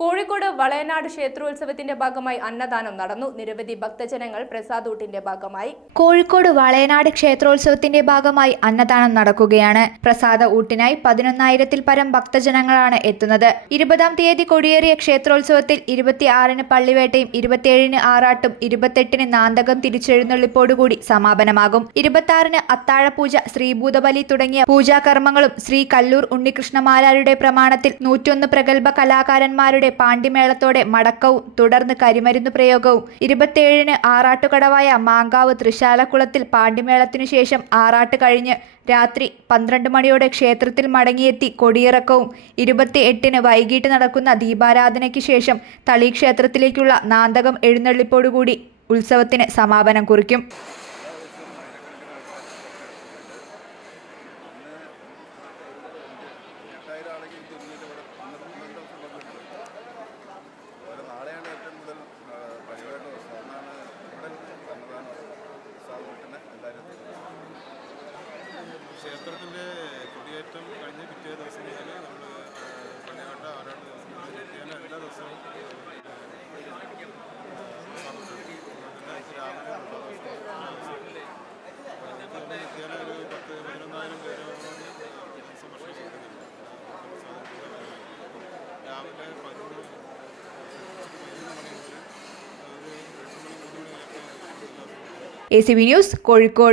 കോഴിക്കോട് വളയനാട് ക്ഷേത്രോത്സവത്തിന്റെ ഭാഗമായി അന്നദാനം നടന്നു. നിരവധി ഭക്തജനങ്ങൾ പ്രസാദൂട്ടിന്റെ ഭാഗമായി. കോഴിക്കോട് വളയനാട് ക്ഷേത്രോത്സവത്തിന്റെ ഭാഗമായി അന്നദാനം നടക്കുകയാണ്. പ്രസാദ ഊട്ടിനായി പതിനൊന്നായിരത്തിൽ പരം ഭക്തജനങ്ങളാണ് എത്തുന്നത്. ഇരുപതാം തീയതി കൊടിയേറിയ ക്ഷേത്രോത്സവത്തിൽ ഇരുപത്തിയാറിന് പള്ളിവേട്ടയും ഇരുപത്തിയേഴിന് ആറാട്ടും ഇരുപത്തെട്ടിന് നാന്തകം തിരിച്ചെഴുന്നള്ളിപ്പോടുകൂടി സമാപനമാകും. ഇരുപത്തിയാറിന് അത്താഴപൂജ ശ്രീഭൂതബലി തുടങ്ങിയ പൂജാകർമ്മങ്ങളും ശ്രീ കല്ലൂർ ഉണ്ണികൃഷ്ണമാരാരുടെ പ്രമാണത്തിൽ നൂറ്റൊന്ന് പ്രഗത്ഭ കലാകാരന്മാരുടെ പാണ്ഡിമേളത്തോടെ മടക്കവും തുടർന്ന് കരിമരുന്ന് പ്രയോഗവും. ഇരുപത്തിയേഴിന് ആറാട്ടുകടവായ മാങ്കാവ് തൃശാലക്കുളത്തിൽ പാണ്ഡിമേളത്തിനു ശേഷം ആറാട്ട് കഴിഞ്ഞ് രാത്രി പന്ത്രണ്ട് മണിയോടെ ക്ഷേത്രത്തിൽ മടങ്ങിയെത്തി കൊടിയിറക്കവും. ഇരുപത്തി എട്ടിന് വൈകിട്ട് നടക്കുന്ന ദീപാരാധനയ്ക്ക് ശേഷം തളി ക്ഷേത്രത്തിലേക്കുള്ള നാന്തകം എഴുന്നള്ളിപ്പോടുകൂടി ഉത്സവത്തിന് സമാപനം കുറിക്കും. ക്ഷേത്രത്തിൻ്റെ കൊടിയേറ്റം കഴിഞ്ഞ പിറ്റേ ദിവസം മുതൽ നമ്മൾ പള്ളിയാട്ട ആറാട്ട് ദിവസം മുതൽ നിത്യേന എല്ലാ ദിവസവും രാവിലെ നിത്യേന ഒരു പത്ത് പതിനൊന്നായിരം പേരോളം ദിവസം ഭക്ഷണം കൊടുക്കുന്നുണ്ട് രാവിലെ പതിനൊന്ന് പതിനൊന്ന് മണി മുതൽ ഒരു രണ്ട് മണി മൂന്ന് മണി വരെ A C V news Kozhikode